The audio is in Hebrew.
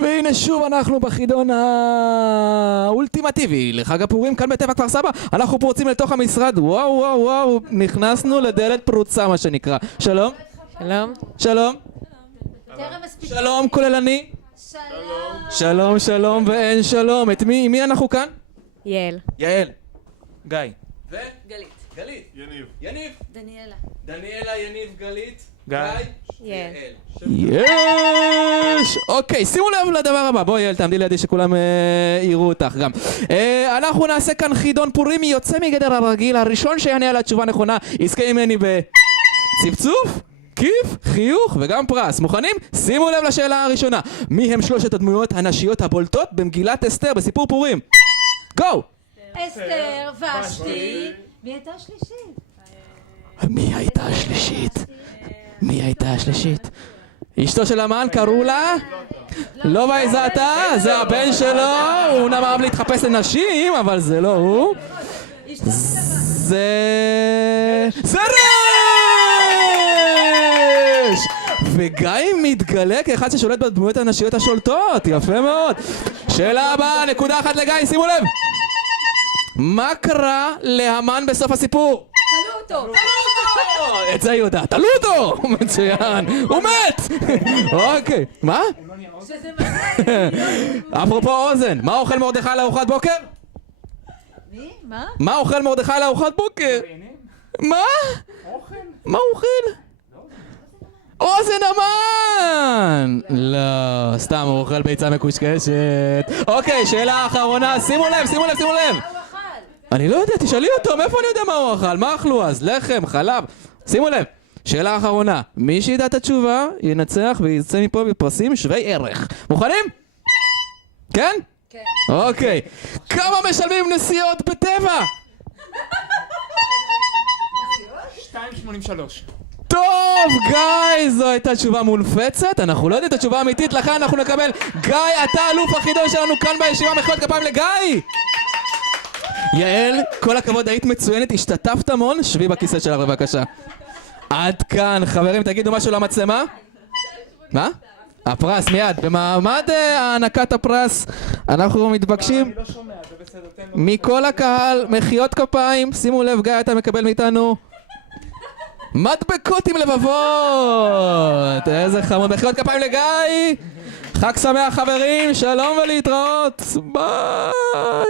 והנה שוב אנחנו בחידון האולטימטיבי לחג הפורים כאן בטבע כפר סבא. אנחנו פורצים לתוך המשרד, וואו וואו וואו, נכנסנו לדלת פרוצה מה שנקרא. שלום. שלום. שלום. שלום כוללני. שלום שלום ואין שלום. את מי אנחנו כאן? יעל. יעל. גיא. ו? גלית. גלית. יניב. יניב. דניאלה. דניאלה, יניב, גלית. גיא. יעל. יש! אוקיי, שימו לב לדבר הבא. בואי יעל, תעמדי לידי שכולם יראו אותך גם. אנחנו נעשה כאן חידון פורים יוצא מגדר הרגיל. הראשון שיענה על התשובה נכונה יזכה ממני בצפצוף, כיף, חיוך וגם פרס. מוכנים? שימו לב לשאלה הראשונה. מי הם שלושת הדמויות הנשיות הבולטות במגילת אסתר בסיפור פורים? גו! אסתר, ושתי. מי הייתה השלישית? מי הייתה השלישית? מי הייתה השלישית? אשתו של המן קראו לה? לא בעזתה, זה הבן שלו, הוא נאמר להתחפש לנשים, אבל זה לא הוא. זה רש! וגיא מתגלה כאחד ששולט בדמויות הנשיות השולטות, יפה מאוד. שאלה הבאה, נקודה אחת לגיא, שימו לב. מה קרה להמן בסוף הסיפור? תלו אותו! את זה יהודה, תלו אותו! מצוין, הוא מת! אוקיי, מה? שזה מזל! אפרופו אוזן, מה אוכל מרדכי לארוחת בוקר? מי? מה? מה אוכל מרדכי לארוחת בוקר? מה? מה הוא אוכל? אוזן המן! לא, סתם הוא אוכל ביצה מקושקשת. אוקיי, שאלה אחרונה, שימו לב, שימו לב, שימו לב! מה הוא אכל? אני לא יודע, תשאלי אותו, מאיפה אני יודע מה הוא אכל? מה אכלו אז? לחם, חלב? שימו לב, שאלה אחרונה, מי שידע את התשובה ינצח ויצא מפה בפרסים שווי ערך. מוכנים? כן? כן. אוקיי. כמה משלמים נסיעות בטבע? 2.83. טוב, גיא, זו הייתה תשובה מונפצת, אנחנו לא יודעים את התשובה האמיתית, לכן אנחנו נקבל גיא, אתה אלוף החידון שלנו כאן בישיבה, מחיאות כפיים לגיא! יעל, כל הכבוד, היית מצוינת, השתתפת המון, שבי בכיסא שלך בבקשה. עד כאן, חברים, תגידו משהו למצלמה? מה? הפרס, מיד, במעמד הענקת הפרס, אנחנו מתבקשים אני לא שומע, זה בסדר, תן לו. מכל הקהל, מחיאות כפיים, שימו לב, גיא, אתה מקבל מאיתנו מדבקות עם לבבות! איזה חמוד, מחיאות כפיים לגיא! חג שמח חברים, שלום ולהתראות! ביי!